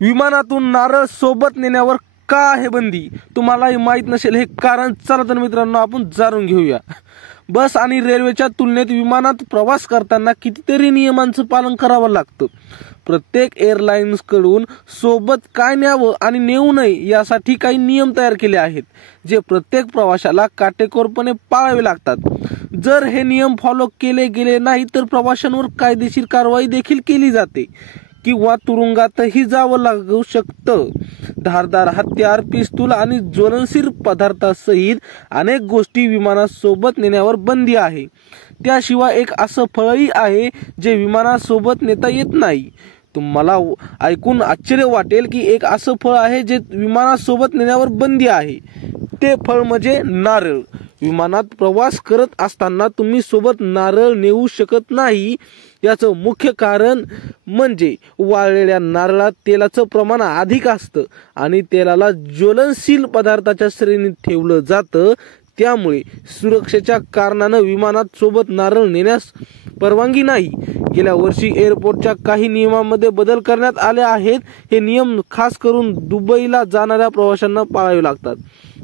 विमानातून नारळ सोबत नेण्यावर का आहे बंदी? तुम्हालाही माहीत नसेल हे कारण. चला तर मित्रांनो आपण जाणून घेऊया. बस आणि रेल्वेच्या तुलनेत विमानात प्रवास करताना कितीतरी नियमांचं पालन करावं लागतं. प्रत्येक एअरलाइन्सकडून सोबत काय न्यावं आणि नेऊ नये यासाठी काही नियम तयार केले आहेत, जे प्रत्येक प्रवाशाला काटेकोरपणे पाळावे लागतात. जर हे नियम फॉलो केले गेले नाही तर प्रवाशांवर कायदेशीर कारवाई देखील केली जाते किंवा तुरुंगातही जावं लागू शकतं. धारदार हत्यार, पिस्तूल आणि ज्वलनशील पदार्थासहित अनेक गोष्टी विमानासोबत नेण्यावर बंदी आहे. त्याशिवाय एक असं फळही आहे जे विमानासोबत नेता येत नाही. तुम्हाला ऐकून आश्चर्य वाटेल की एक असं फळ आहे जे विमानासोबत नेण्यावर बंदी आहे. ते फळ म्हणजे नारळ. विमानात प्रवास करत असताना तुम्ही सोबत नारळ नेऊ शकत नाही. याचं मुख्य कारण म्हणजे वाळलेल्या नारळात तेलाचं प्रमाण अधिक असतं आणि तेलाला ज्वलनशील पदार्थाच्या श्रेणीत ठेवलं जातं. त्यामुळे सुरक्षेच्या कारणानं विमानात सोबत नारळ नेण्यास परवानगी नाही. गेल्या वर्षी एअरपोर्टच्या काही नियमांमध्ये बदल करण्यात आले आहेत. हे नियम खास करून दुबईला जाणाऱ्या प्रवाशांना पाळावे लागतात.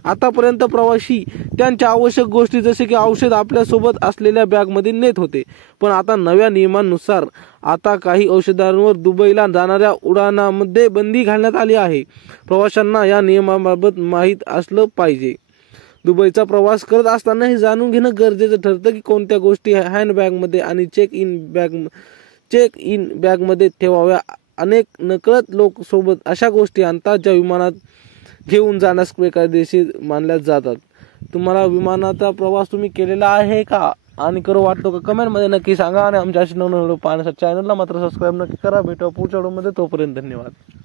आतापर्यंत प्रवासी त्यांच्या आवश्यक गोष्टी जसे की औषध आपल्या सोबत असलेल्या बॅगमध्ये नेत होते, पण आता नव्या नियमांनुसार आता काही औषधांवर दुबईला जाणाऱ्या उड्डाणांमध्ये बंदी घालण्यात आली आहे. प्रवाशांना या नियमाबाबत माहीत असलं पाहिजे. दुबईचा प्रवास करत असताना हे जाणून घेणं गरजेचं ठरतं की कोणत्या गोष्टी हँडबॅगमध्ये आणि चेक इन बॅगमध्ये ठेवाव्या. अनेक नकळत लोक सोबत अशा गोष्टी आणतात ज्या विमानात घेऊन जाण्यास बेकायदेशीर मानल्या जातात. तुम्हाला विमानाचा प्रवास तुम्ही केलेला आहे का आणि करू वाटतो का? कमेंटमध्ये नक्की सांगा आणि आमच्या अशी नवीन व्हिडिओ पाहण्यासाठी चॅनलला मात्र सबस्क्राईब नक्की करा. भेटू पुढच्या व्हिडिओमध्ये. तोपर्यंत धन्यवाद.